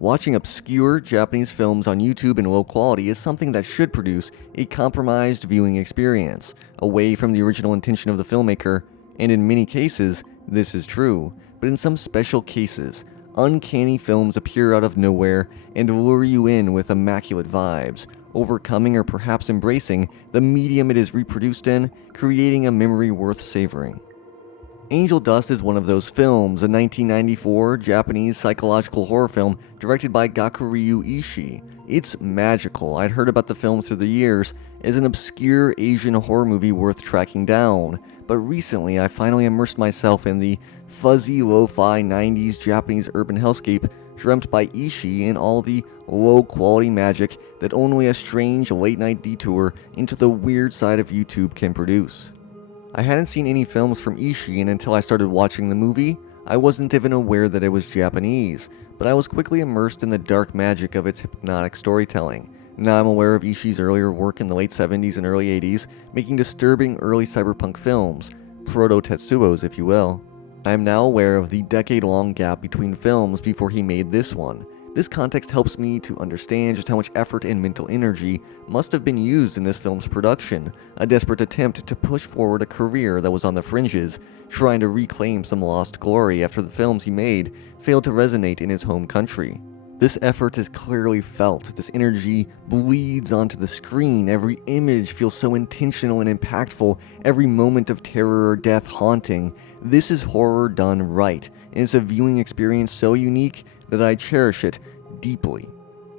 Watching obscure Japanese films on YouTube in low quality is something that should produce a compromised viewing experience, away from the original intention of the filmmaker, and in many cases, this is true. But in some special cases, uncanny films appear out of nowhere and lure you in with immaculate vibes, overcoming or perhaps embracing the medium it is reproduced in, creating a memory worth savoring. Angel Dust is one of those films, a 1994 Japanese psychological horror film directed by Gakuryu Ishii. It's magical. I'd heard about the film through the years as an obscure Asian horror movie worth tracking down, but recently I finally immersed myself in the fuzzy lo-fi 90s Japanese urban hellscape dreamt by Ishii and all the low-quality magic that only a strange late-night detour into the weird side of YouTube can produce. I hadn't seen any films from Ishii, and until I started watching the movie, I wasn't even aware that it was Japanese, but I was quickly immersed in the dark magic of its hypnotic storytelling. Now I'm aware of Ishii's earlier work in the late 70s and early 80s, making disturbing early cyberpunk films, proto-Tetsuos if you will. I am now aware of the decade-long gap between films before he made this one. This context helps me to understand just how much effort and mental energy must have been used in this film's production, a desperate attempt to push forward a career that was on the fringes, trying to reclaim some lost glory after the films he made failed to resonate in his home country. This effort is clearly felt, this energy bleeds onto the screen, every image feels so intentional and impactful, every moment of terror or death haunting. This is horror done right, and it's a viewing experience so unique that I cherish it deeply.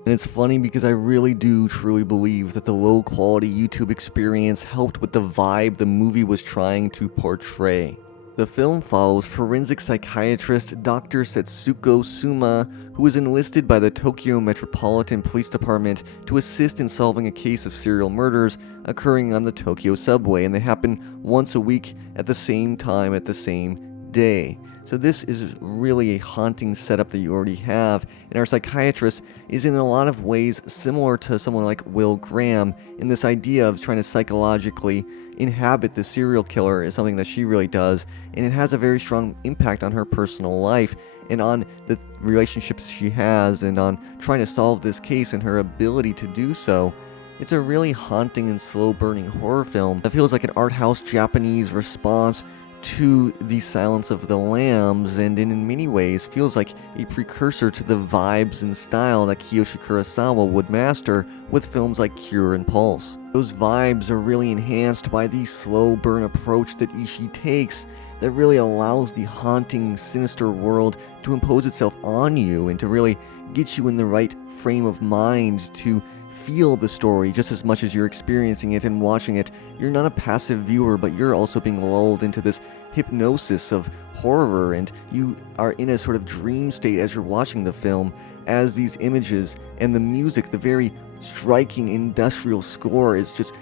And it's funny because I really do truly believe that the low quality YouTube experience helped with the vibe the movie was trying to portray. The film follows forensic psychiatrist Dr. Setsuko Suma, who is enlisted by the Tokyo Metropolitan Police Department to assist in solving a case of serial murders occurring on the Tokyo subway, and they happen once a week at the same time at the same day. So this is really a haunting setup that you already have, and our psychiatrist is in a lot of ways similar to someone like Will Graham in this idea of trying to psychologically inhabit the serial killer is something that she really does, and it has a very strong impact on her personal life and on the relationships she has and on trying to solve this case and her ability to do so. It's a really haunting and slow-burning horror film that feels like an art house Japanese response to The Silence of the Lambs, and in many ways feels like a precursor to the vibes and style that Kiyoshi Kurosawa would master with films like Cure and Pulse. Those vibes are really enhanced by the slow burn approach that Ishii takes that really allows the haunting, sinister world to impose itself on you and to really get you in the right frame of mind to feel the story just as much as you're experiencing it and watching it. You're not a passive viewer, but you're also being lulled into this hypnosis of horror, and you are in a sort of dream state as you're watching the film, as these images and the music, the very striking industrial score, is just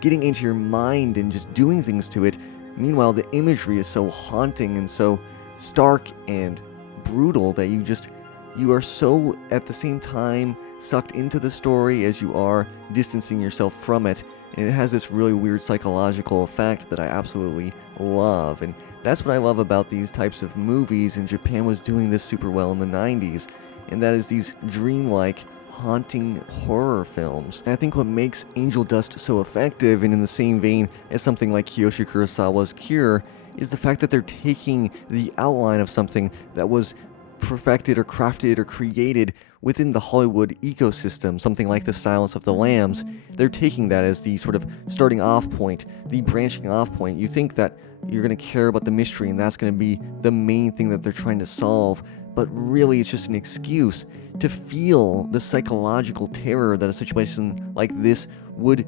getting into your mind and just doing things to it. Meanwhile, the imagery is so haunting and so stark and brutal that you are so at the same time sucked into the story as you are distancing yourself from it, and it has this really weird psychological effect that I absolutely love. And that's what I love about these types of movies, and Japan was doing this super well in the 90s, and that is these dreamlike, haunting horror films. And I think what makes Angel Dust so effective, and in the same vein as something like Kiyoshi Kurosawa's Cure, is the fact that they're taking the outline of something that was perfected or crafted or created within the Hollywood ecosystem, something like The Silence of the Lambs. They're taking that as the sort of starting off point, the branching off point. You think that you're going to care about the mystery and that's going to be the main thing that they're trying to solve, but really it's just an excuse to feel the psychological terror that a situation like this would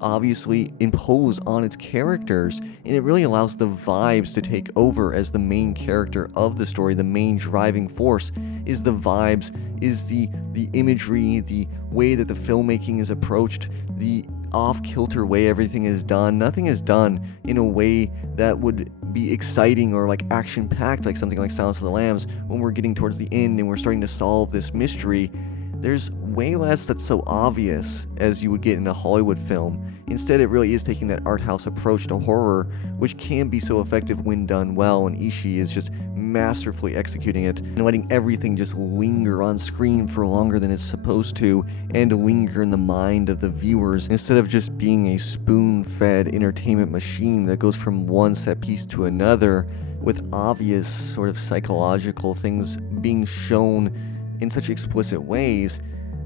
obviously impose on its characters, and it really allows the vibes to take over as the main character of the story. The main driving force is the vibes, is the imagery, the way that the filmmaking is approached, the off-kilter way everything is done. Nothing is done in a way that would be exciting or like action-packed like something like Silence of the Lambs. When we're getting towards the end and we're starting to solve this mystery, there's way less that's so obvious as you would get in a Hollywood film. Instead, it really is taking that art house approach to horror, which can be so effective when done well, and Ishii is just masterfully executing it and letting everything just linger on screen for longer than it's supposed to, and linger in the mind of the viewers instead of just being a spoon-fed entertainment machine that goes from one set piece to another with obvious sort of psychological things being shown in such explicit ways.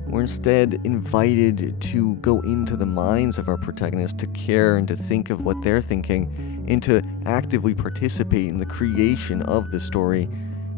We're instead invited to go into the minds of our protagonists, to care and to think of what they're thinking, and to actively participate in the creation of the story,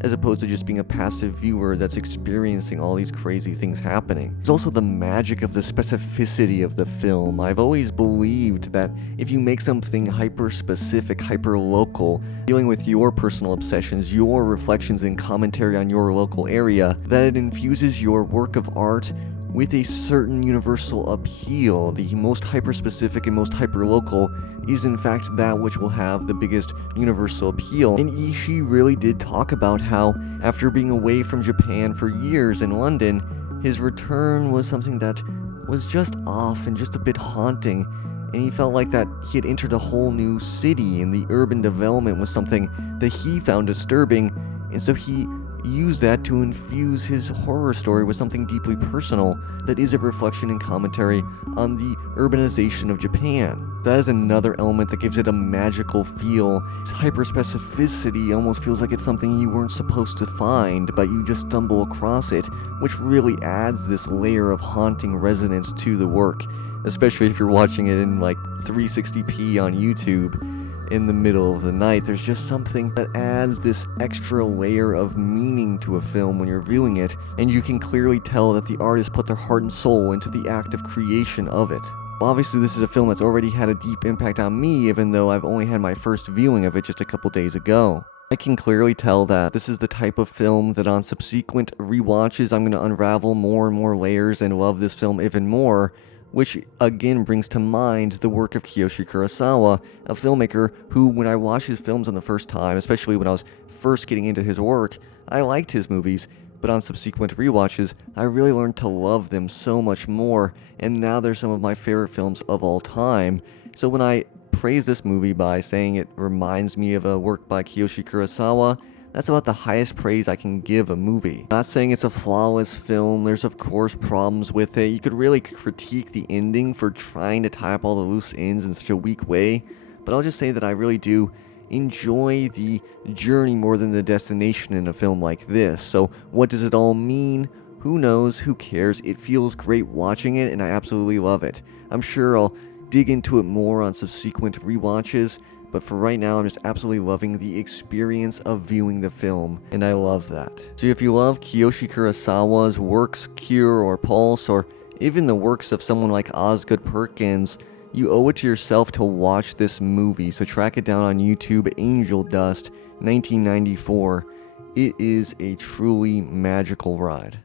as opposed to just being a passive viewer that's experiencing all these crazy things happening. There's also the magic of the specificity of the film. I've always believed that if you make something hyper-specific, hyper-local, dealing with your personal obsessions, your reflections and commentary on your local area, that it infuses your work of art with a certain universal appeal. The most hyper-specific and most hyper-local is in fact that which will have the biggest universal appeal. And Ishii really did talk about how, after being away from Japan for years in London, his return was something that was just off and just a bit haunting, and he felt like that he had entered a whole new city, and the urban development was something that he found disturbing, and so he used that to infuse his horror story with something deeply personal that is a reflection and commentary on the urbanization of Japan. That is another element that gives it a magical feel. Its hyperspecificity almost feels like it's something you weren't supposed to find, but you just stumble across it, which really adds this layer of haunting resonance to the work, especially if you're watching it in like 360p on YouTube in the middle of the night. There's just something that adds this extra layer of meaning to a film when you're viewing it, and you can clearly tell that the artist put their heart and soul into the act of creation of it. Obviously, this is a film that's already had a deep impact on me, even though I've only had my first viewing of it just a couple days ago. I can clearly tell that this is the type of film that on subsequent rewatches I'm going to unravel more and more layers and love this film even more, which again brings to mind the work of Kiyoshi Kurosawa, a filmmaker who, when I watched his films on the first time, especially when I was first getting into his work, I liked his movies, but on subsequent rewatches, I really learned to love them so much more, and now they're some of my favorite films of all time. So when I praise this movie by saying it reminds me of a work by Kiyoshi Kurosawa, that's about the highest praise I can give a movie. Not saying it's a flawless film, there's of course problems with it. You could really critique the ending for trying to tie up all the loose ends in such a weak way, but I'll just say that I really do enjoy the journey more than the destination in a film like this. So what does it all mean? Who knows? Who cares? It feels great watching it, and I absolutely love it. I'm sure I'll dig into it more on subsequent rewatches, but for right now, I'm just absolutely loving the experience of viewing the film, and I love that. So if you love Kiyoshi Kurosawa's works, Cure or Pulse, or even the works of someone like Osgood Perkins, you owe it to yourself to watch this movie, so track it down on YouTube, Angel Dust, 1994. It is a truly magical ride.